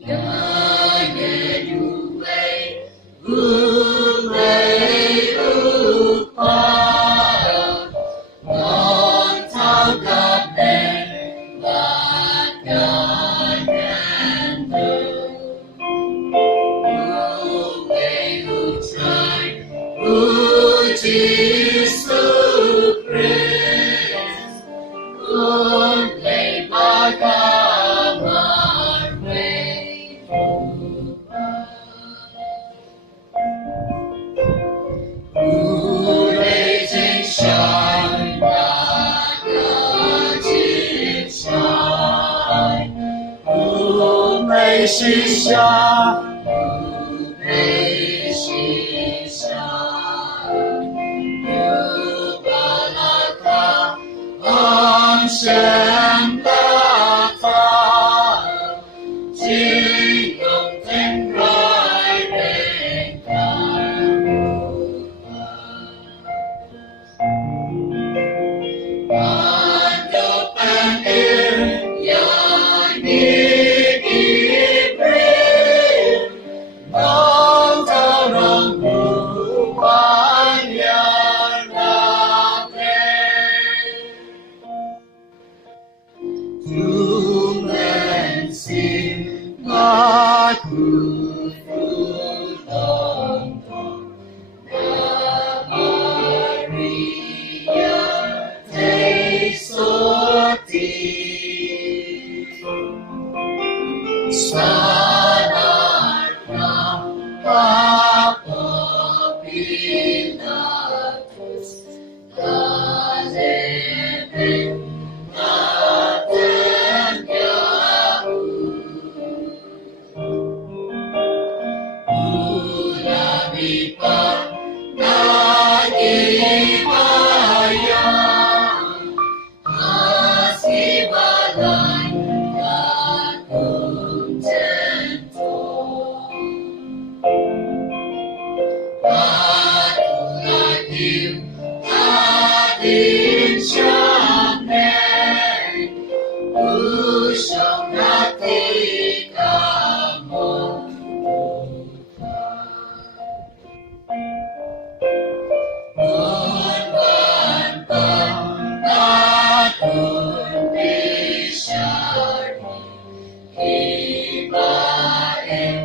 Ngài dù vậy vậy qua con thao cặp đèn và cả ngàn đời về trái Jesus Christ con lạy ba ca mà về Amazing shine, God's shine. Amazing shine, amazing shine. Nubalaka, ang siyang bata, Jinong Tengrai Bengkar. Ando pandir yang diibrim, Nong tarong buwan yang natin. Tumensin aku tulong Maria te sorti Sanar na Pilatus Kalebin natin Ulabi pa nag-ibayan Masibalay ka kontento Patulakiw atin siyang Usyong natin kamong Unwan pa atong bisyari Ibain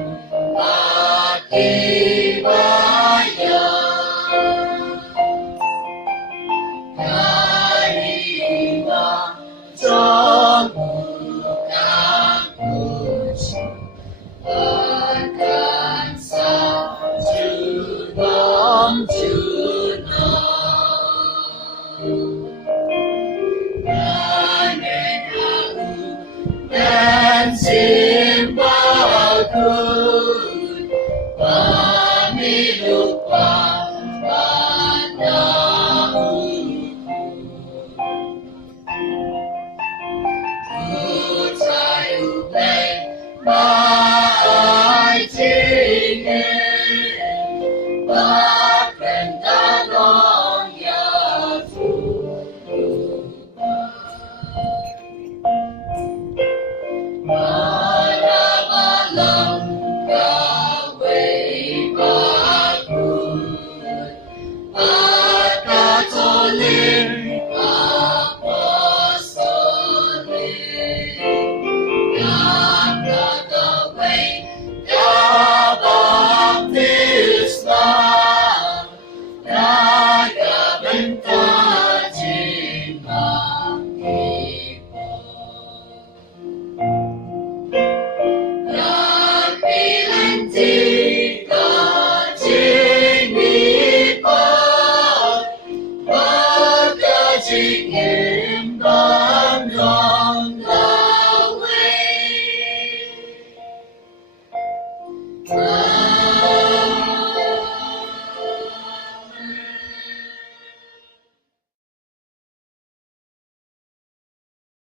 at ibayan Kaiwa sa mukang puso Pagkan sa junong-junong Nanenau dan simbaku